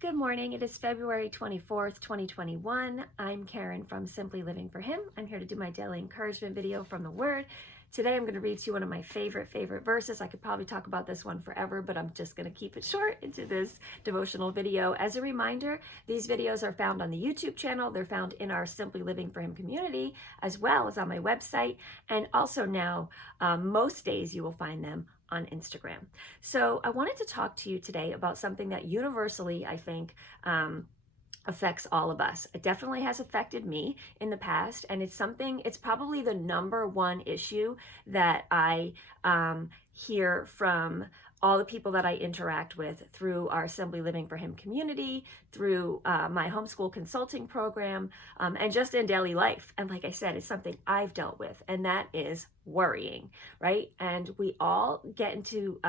Good morning. It is February 24th, 2021. I'm Karen from Simply Living for Him. I'm here to do my daily encouragement video from the Word. Today I'm going to read to you one of my favorite verses. I could probably talk about this one forever, but I'm just going to keep it short into this devotional video. As a reminder, these videos are found on the YouTube channel. They're found in our Simply Living for Him community, as well as on my website. And also now, most days you will find them on Instagram. So I wanted to talk to you today about something that universally, I think, affects all of us. It definitely has affected me in the past, and it's probably the number one issue that I hear from all the people that I interact with through our Simply Living for Him community, through my homeschool consulting program, and just in daily life. And like I said, it's something I've dealt with, and that is worrying, right? And we all get into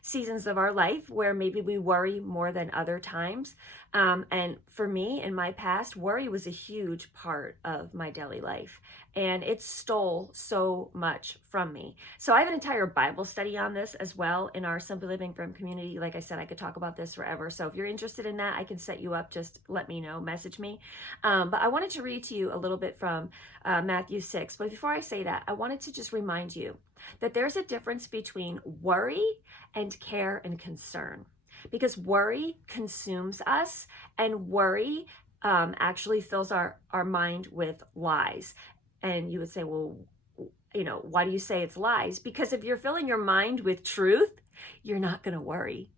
seasons of our life where maybe we worry more than other times. And for me, in my past, worry was a huge part of my daily life, and it stole so much from me. So I have an entire Bible study on this as well in our Simply Living for Him community. Like I said, I could talk about this forever. So if you're interested in that, I can set you up. Just let me know, message me. But I wanted to read to you a little bit from Matthew 6. But before I say that, I wanted to just remind you that there's a difference between worry and care and concern. Because worry consumes us, and worry actually fills our mind with lies. And you would say, well, why do you say it's lies? Because if you're filling your mind with truth, you're not going to worry.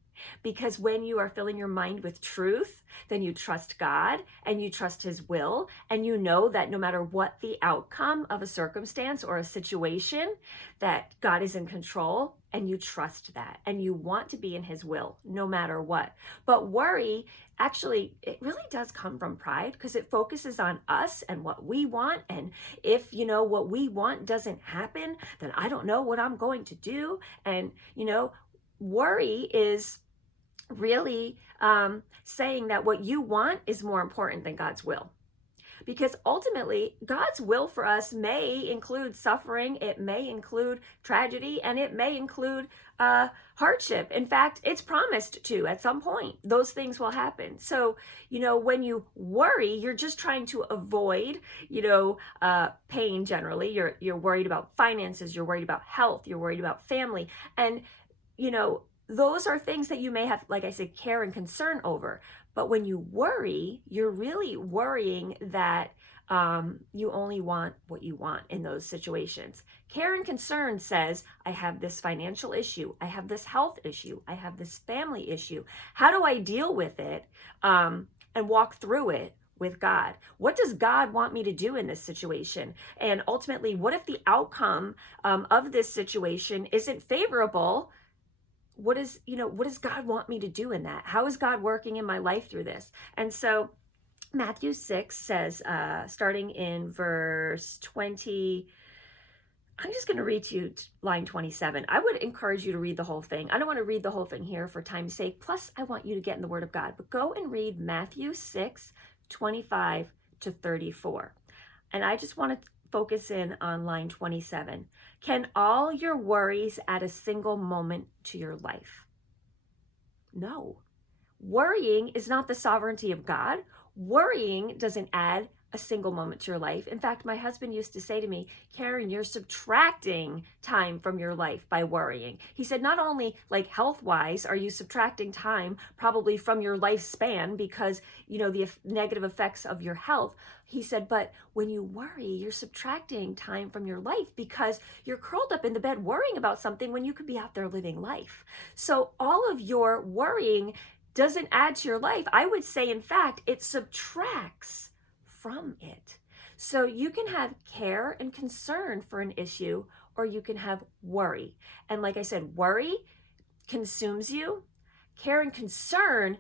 Because when you are filling your mind with truth, then you trust God and you trust His will, and you know that no matter what the outcome of a circumstance or a situation, that God is in control, and you trust that, and you want to be in His will no matter what. But worry, actually, it really does come from pride, because it focuses on us and what we want. And if, what we want doesn't happen, then I don't know what I'm going to do. And, worry is really saying that what you want is more important than God's will. Because ultimately, God's will for us may include suffering, it may include tragedy, and it may include hardship. In fact, it's promised to at some point. Those things will happen. So, when you worry, you're just trying to avoid, pain generally. You're worried about finances, you're worried about health, you're worried about family. And, those are things that you may have, like I said, care and concern over. But when you worry, you're really worrying that you only want what you want in those situations. Care and concern says, I have this financial issue, I have this health issue, I have this family issue. How do I deal with it and walk through it with God? What does God want me to do in this situation? And ultimately, what if the outcome of this situation isn't favorable? What does God want me to do in that? How is God working in my life through this? And so Matthew 6 says, starting in verse 20, I'm just going to read to you line 27. I would encourage you to read the whole thing. I don't want to read the whole thing here for time's sake. Plus, I want you to get in the Word of God. But go and read Matthew 6, 25 to 34. And I just want to focus in on line 27. Can all your worries add a single moment to your life? No. Worrying is not the sovereignty of God. Worrying doesn't add a single moment to your life. In fact, my husband used to say to me, Karen, you're subtracting time from your life by worrying. He said, not only like health-wise are you subtracting time probably from your lifespan because, the negative effects of your health. He said, but when you worry, you're subtracting time from your life because you're curled up in the bed worrying about something when you could be out there living life. So all of your worrying doesn't add to your life. I would say, in fact, it subtracts from it. So you can have care and concern for an issue, or you can have worry. And like I said, worry consumes you. Care and concern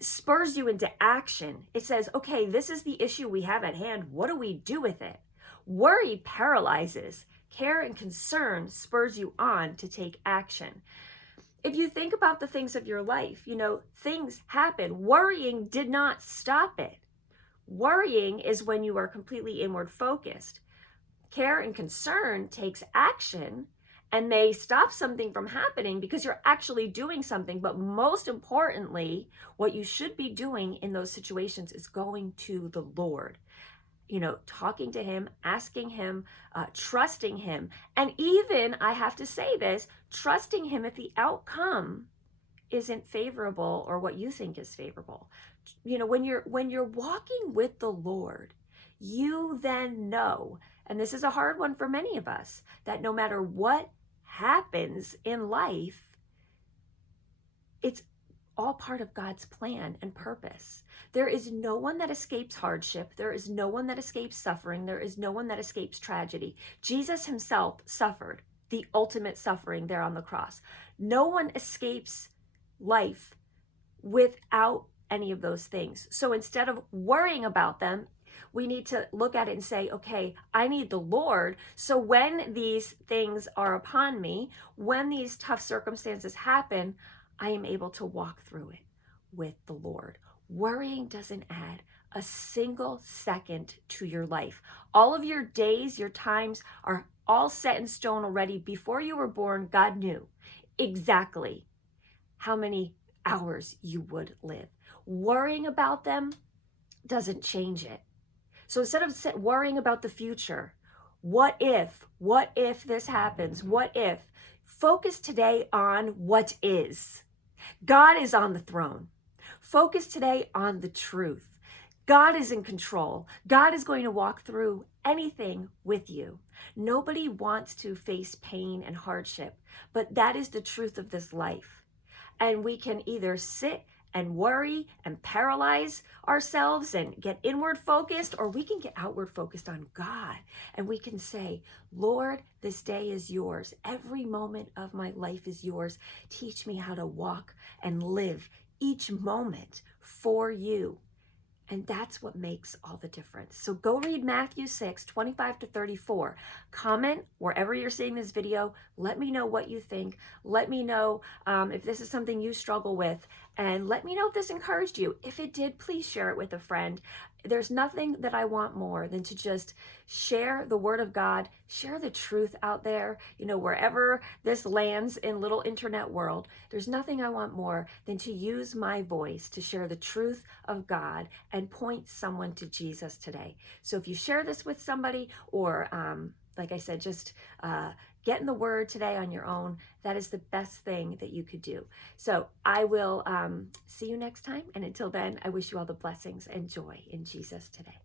spurs you into action. It says, okay, this is the issue we have at hand. What do we do with it? Worry paralyzes. Care and concern spurs you on to take action. If you think about the things of your life, things happen. Worrying did not stop it. Worrying is when you are completely inward focused. Care and concern takes action and may stop something from happening because you're actually doing something. But most importantly, what you should be doing in those situations is going to the Lord, talking to him, asking him, trusting him. And even, I have to say this, trusting him if the outcome isn't favorable or what you think is favorable. When you're walking with the Lord, you then know, and this is a hard one for many of us, that no matter what happens in life, it's all part of God's plan and purpose. There is no one that escapes hardship. There is no one that escapes suffering. There is no one that escapes tragedy. Jesus himself suffered the ultimate suffering there on the cross. No one escapes life without any of those things. So instead of worrying about them, we need to look at it and say, okay, I need the Lord. So when these things are upon me, when these tough circumstances happen, I am able to walk through it with the Lord. Worrying doesn't add a single second to your life. All of your days, your times are all set in stone already. Before you were born, God knew exactly how many hours you would live. Worrying about them doesn't change it. So instead of worrying about the future, what if this happens? What if? Focus today on what is. God is on the throne. Focus today on the truth. God is in control. God is going to walk through anything with you. Nobody wants to face pain and hardship, but that is the truth of this life. And we can either sit and worry and paralyze ourselves and get inward focused, or we can get outward focused on God. And we can say, Lord, this day is yours. Every moment of my life is yours. Teach me how to walk and live each moment for you. And that's what makes all the difference. So go read Matthew 6:25-34. Comment wherever you're seeing this video. Let me know what you think. Let me know if this is something you struggle with. And let me know if this encouraged you. If it did, please share it with a friend. There's nothing that I want more than to just share the word of God, share the truth out there, wherever this lands in little internet world. There's nothing I want more than to use my voice to share the truth of God and point someone to Jesus today. So if you share this with somebody, or like I said, just get in the word today on your own, that is the best thing that you could do. So I will see you next time. And until then, I wish you all the blessings and joy in Jesus today.